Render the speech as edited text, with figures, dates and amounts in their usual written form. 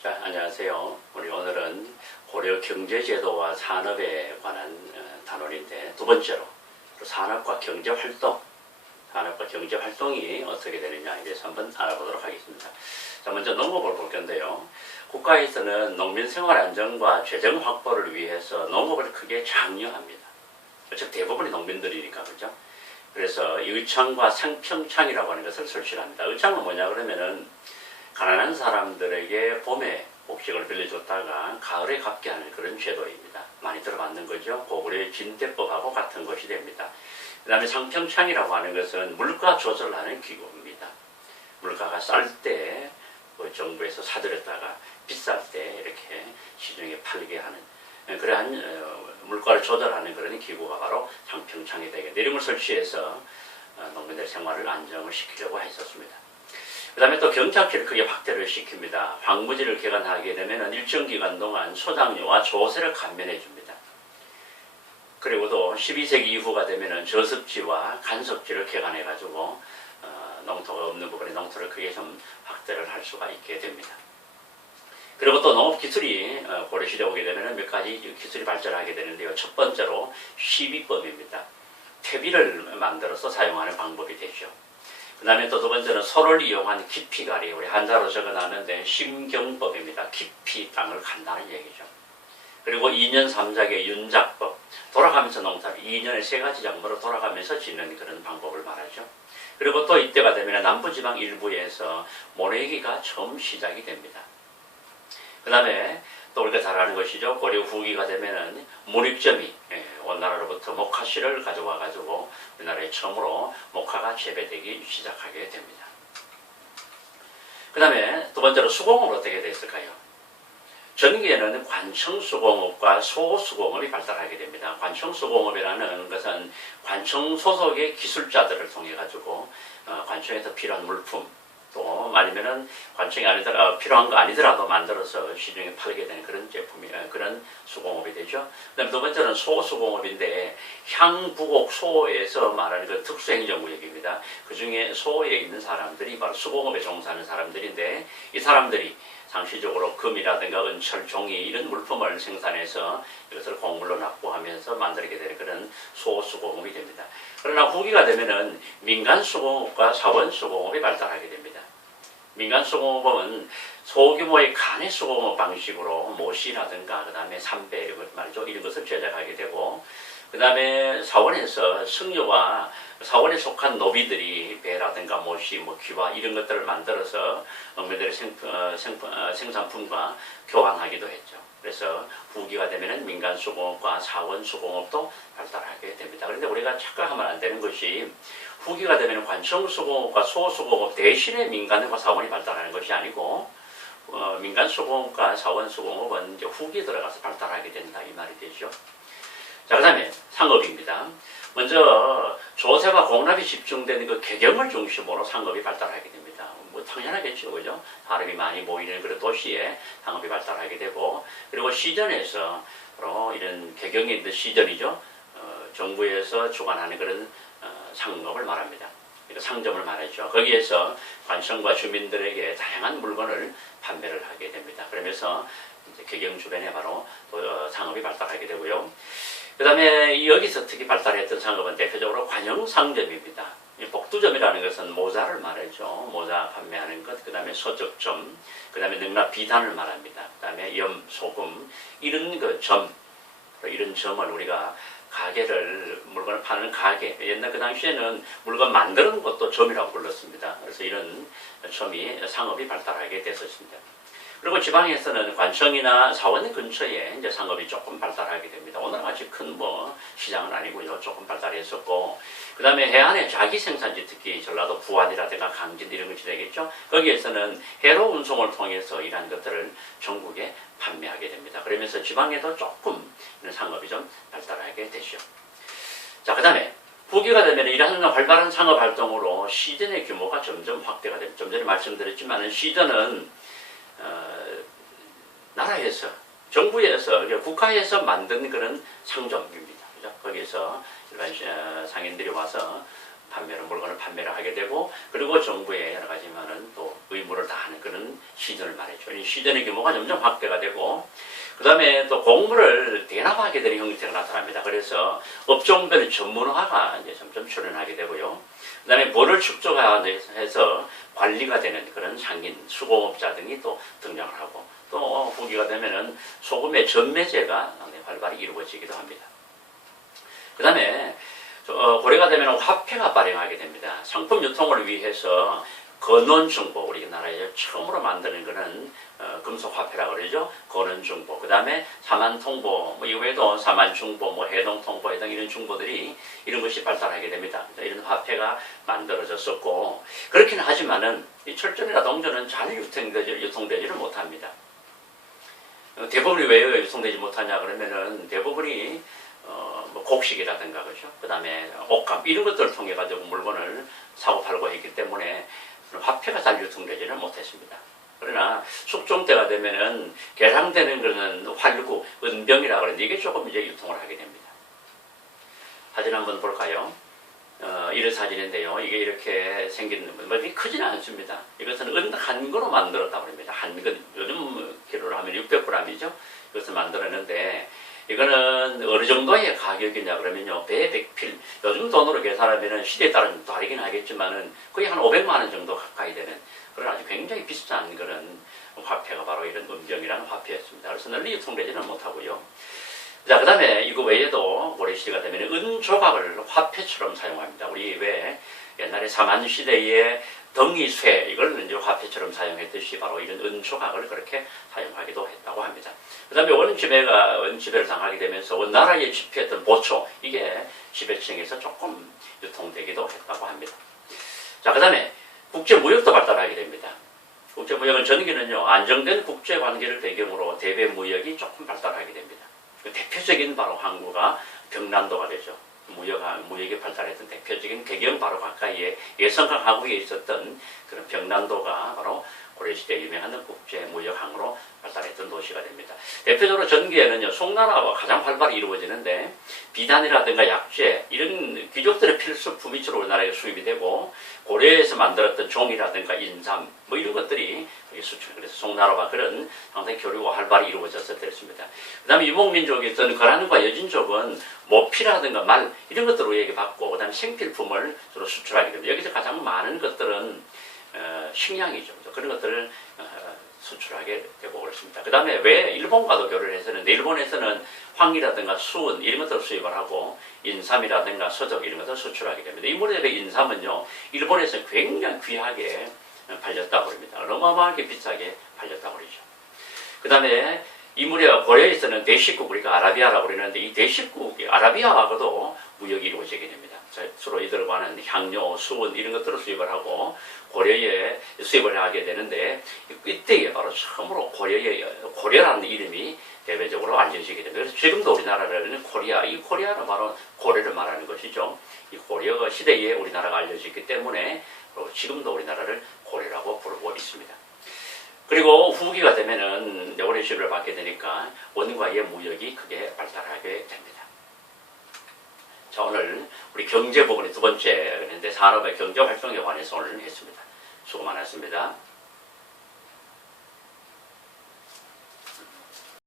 자, 안녕하세요. 우리 오늘은 고려 경제제도와 산업에 관한 단원인데 두 번째로 산업과 경제활동, 산업과 경제활동이 어떻게 되느냐에 대해서 한번 알아보도록 하겠습니다. 자, 먼저 농업을 볼 건데요. 국가에서는 농민 생활 안정과 재정 확보를 위해서 농업을 크게 장려합니다. 즉 대부분이 농민들이니까 그렇죠. 그래서 의창과 상평창이라고 하는 것을 설치합니다. 의창은 뭐냐 그러면은 가난한 사람들에게 봄에 곡식을 빌려줬다가 가을에 갚게 하는 그런 제도입니다. 많이 들어봤는 거죠. 고구려의 진대법하고 같은 것이 됩니다. 그 다음에 상평창이라고 하는 것은 물가 조절하는 기구입니다. 물가가 쌀 때 정부에서 사들였다가 비쌀 때 이렇게 시중에 팔게 하는 그러한 물가를 조절하는 그런 기구가 바로 상평창이 되겠다. 이런 걸 설치해서 농민들의 생활을 안정을 시키려고 했었습니다. 그 다음에 또 경작지를 크게 확대를 시킵니다. 황무지를 개간하게 되면 일정 기간 동안 소작료와 조세를 감면해 줍니다. 그리고 또 12세기 이후가 되면 저습지와 간섭지를 개간해 가지고 농토가 없는 부분에 농토를 크게 좀 확대를 할 수가 있게 됩니다. 그리고 또 농업기술이 고려시대 오게 되면 몇 가지 기술이 발전하게 되는데요. 첫 번째로 시비법입니다. 퇴비를 만들어서 사용하는 방법이 되죠. 그 다음에 또 두 번째는 소를 이용한 깊이가리, 우리 한자로 적어놨는데 심경법입니다. 깊이 땅을 간다는 얘기죠. 그리고 2년 3작의 윤작법, 돌아가면서 농사를 2년에 3가지 작물로 돌아가면서 짓는 그런 방법을 말하죠. 그리고 또 이때가 되면 남부지방 일부에서 모내기가 처음 시작이 됩니다. 그 다음에 또 우리가 잘 아는 것이죠. 고려 후기가 되면은 문익점이 원나라로부터 목화씨를 가져와 가지고 우리나라에 처음으로 목화가 재배되기 시작하게 됩니다. 그 다음에 두 번째로 수공업은 어떻게 됐을까요? 전기에는 관청수공업과 소수공업이 발달하게 됩니다. 관청수공업이라는 것은 관청 소속의 기술자들을 통해 가지고 관청에서 필요한 물품 또 아니면은 관청이 필요한 거 아니더라도 만들어서 시중에 팔게 되는 그런 제품이 그런 수공업이 되죠. 그다음 두 번째는 소수공업인데 향부곡 소에서 말하는 그 특수행정구역입니다. 그 중에 소에 있는 사람들이 바로 수공업에 종사하는 사람들인데 이 사람들이 상시적으로 금이라든가 은철, 종이 이런 물품을 생산해서 이것을 곡물로 납부하면서 만들게 되는 그런 소수공업이 됩니다. 그러나 후기가 되면은 민간수공업과 사원수공업이 발달하게 됩니다. 민간수공업은 소규모의 간해수공업 방식으로 모시라든가 그 다음에 삼배 말이죠. 이런 것을 제작하게 되고 그 다음에 사원에서 승려와 사원에 속한 노비들이 배라든가 모시, 귀화 이런 것들을 만들어서 농민들의 생산품과 교환하기도 했죠. 그래서 후기가 되면 민간수공업과 사원수공업도 발달하게 됩니다. 그런데 우리가 착각하면 안 되는 것이 후기가 되면 관청수공업과 소수공업 대신에 민간과 사원이 발달하는 것이 아니고 민간수공업과 사원수공업은 이제 후기에 들어가서 발달하게 된다 이 말이 되죠. 자, 그 다음에 상업입니다. 먼저 조세와 공납이 집중되는 그 개경을 중심으로 상업이 발달하게 됩니다. 뭐 당연하겠죠, 그죠? 사람이 많이 모이는 그런 도시에 상업이 발달하게 되고, 그리고 시전에서 바로 이런 개경이 있는 시전이죠. 정부에서 주관하는 그런 상업을 말합니다. 그러니까 상점을 말하죠. 거기에서 관청과 주민들에게 다양한 물건을 판매를 하게 됩니다. 그러면서 이제 개경 주변에 바로 상업이 발달하게 되고요. 그 다음에 여기서 특히 발달했던 상업은 대표적으로 관영상점입니다. 복두점이라는 것은 모자를 말하죠. 모자 판매하는 것, 그 다음에 소적점, 그 다음에 능라 비단을 말합니다. 그 다음에 염, 소금, 이런 그 점, 이런 점을 우리가 가게를, 물건을 파는 가게, 옛날 그 당시에는 물건 만드는 것도 점이라고 불렀습니다. 그래서 이런 점이 상업이 발달하게 됐었습니다. 그리고 지방에서는 관청이나 사원 근처에 이제 상업이 조금 발달하게 됩니다. 오늘 같이 큰 시장은 아니고요. 조금 발달했었고, 그 다음에 해안의 자기 생산지, 특히 전라도 부안이라든가 강진 이런 것이 되겠죠. 거기에서는 해로 운송을 통해서 이러한 것들을 전국에 판매하게 됩니다. 그러면서 지방에도 조금 이런 상업이 좀 발달하게 되죠. 자, 그 다음에 후기가 되면 이러한 활발한 상업 활동으로 시전의 규모가 점점 확대가 됩니다. 좀 전에 말씀드렸지만 시전은 나라에서, 정부에서, 국가에서 만든 그런 상점입니다. 그죠? 거기에서 일반 상인들이 와서 물건을 판매를 하게 되고, 그리고 정부에 여러 가지 많은 또 의무를 다하는 그런 시전을 말했죠. 이 시전의 규모가 점점 확대가 되고, 그 다음에 또 공무를 대납하게 되는 형태가 나타납니다. 그래서 업종별 전문화가 이제 점점 출현하게 되고요. 그 다음에 벌을 축적해서 관리가 되는 그런 상인, 수공업자 등이 또 등장을 하고, 또 후기가 되면은 소금의 전매제가 활발히 이루어지기도 합니다. 그 다음에 고려가 되면 화폐가 발행하게 됩니다. 상품 유통을 위해서 건원중보, 우리나라에 처음으로 만드는 거는 금속화폐라고 그러죠. 건원중보, 그 다음에 사만통보, 이외에도 사만중보, 해동통보 등 이런 중보들이 이런 것이 발달하게 됩니다. 이런 화폐가 만들어졌었고, 그렇긴 하지만은 이 철전이나 동전은 잘 유통되지를 못합니다. 대부분이 왜 유통되지 못하냐 그러면은 대부분이 곡식이라든가 그죠. 그 다음에 옷감 이런 것들을 통해 가지고 물건을 사고 팔고 했기 때문에 화폐가 잘 유통되지는 못했습니다. 그러나 숙종 때가 되면은 개량되는 것은 활구, 은병이라고 하는데 이게 조금 이제 유통을 하게 됩니다. 사진 한번 볼까요? 이런 사진인데요. 이게 이렇게 생기는 건 크지는 않습니다. 이것은 은 한 근으로 만들었다고 합니다. 한 근, 요즘 기로로 하면 600g이죠. 이것을 만들었는데 이거는 어느 정도의 가격이냐 그러면요. 배 100필. 요즘 돈으로 계산하면 시대에 따라 좀 다르긴 하겠지만은 거의 한 500만 원 정도 가까이 되는 그런 아주 굉장히 비싼 그런 화폐가 바로 이런 은병이라는 화폐였습니다. 그래서 널리 유통되지는 못하고요. 자, 그 다음에 이거 외에도 고려시대가 되면 은 조각을 화폐처럼 사용합니다. 우리 왜 옛날에 사만시대에 덩이쇠 이걸 이제 화폐처럼 사용했듯이 바로 이런 은 조각을 그렇게 사용하기도 했다고 합니다. 그 다음에 원지배를 당하게 되면서 원나라에 집회했던 보초 이게 지배층에서 조금 유통되기도 했다고 합니다. 자, 그 다음에 국제무역도 발달하게 됩니다. 국제무역은 전기는요 안정된 국제관계를 배경으로 대외무역이 조금 발달하게 됩니다. 대표적인 바로 항구가 병난도가 되죠. 무역이 발달했던 대표적인 배경 바로 가까이에 예성강 하구에 있었던 그런 병난도가 바로 고려시대 유명한 국제무역항으로 발달했던 도시가 됩니다. 대표적으로 전기에는요, 송나라와 가장 활발히 이루어지는데 비단이라든가 약재 이런 귀족들의 필수품이 주로 우리나라에 수입이 되고 고려에서 만들었던 종이라든가 인삼 뭐 이런 것들이 수출. 그래서 송나라와 그런 상당히 교류가 활발히 이루어졌을 때였습니다. 그 다음에 유목민족이 있던 거란과 여진족은 모피라든가 말 이런 것들을 우리에게 받고 그 다음에 생필품을 주로 수출하게 됩니다. 여기서 가장 많은 것들은 식량이죠. 그런 것들을 수출하게 되고 그렇습니다. 그 다음에 왜 일본과도 교류를 했었는데 일본에서는 황이라든가 수은 이런 것들을 수입을 하고 인삼이라든가 서적 이런 것들을 수출하게 됩니다. 이 무렵의 인삼은요 일본에서 굉장히 귀하게 팔렸다고 합니다. 어마어마하게 비싸게 팔렸다고 그러죠. 그 다음에 이 무렵 고려에서는 대식국 우리가 아라비아라고 그러는데 이 대식국이 아라비아하고도 무역이 이루어지게 됩니다. 주로 이들과는 향료, 수은 이런 것들을 수입을 하고 고려에 수입을 하게 되는데 이때에 바로 처음으로 고려라는 이름이 대외적으로 알려지게 됩니다. 그래서 지금도 우리나라는 코리아, 이 코리아는 바로 고려를 말하는 것이죠. 이 고려 시대에 우리나라가 알려졌기 때문에 지금도 우리나라를 고려라고 부르고 있습니다. 그리고 후기가 되면은 오랜 시간을 받게 되니까 원과의 무역이 크게 발달하게 됩니다. 자, 오늘 우리 경제 부분의 두 번째 산업의 경제 활동에 관해서 오늘 했습니다. 수고 많았습니다.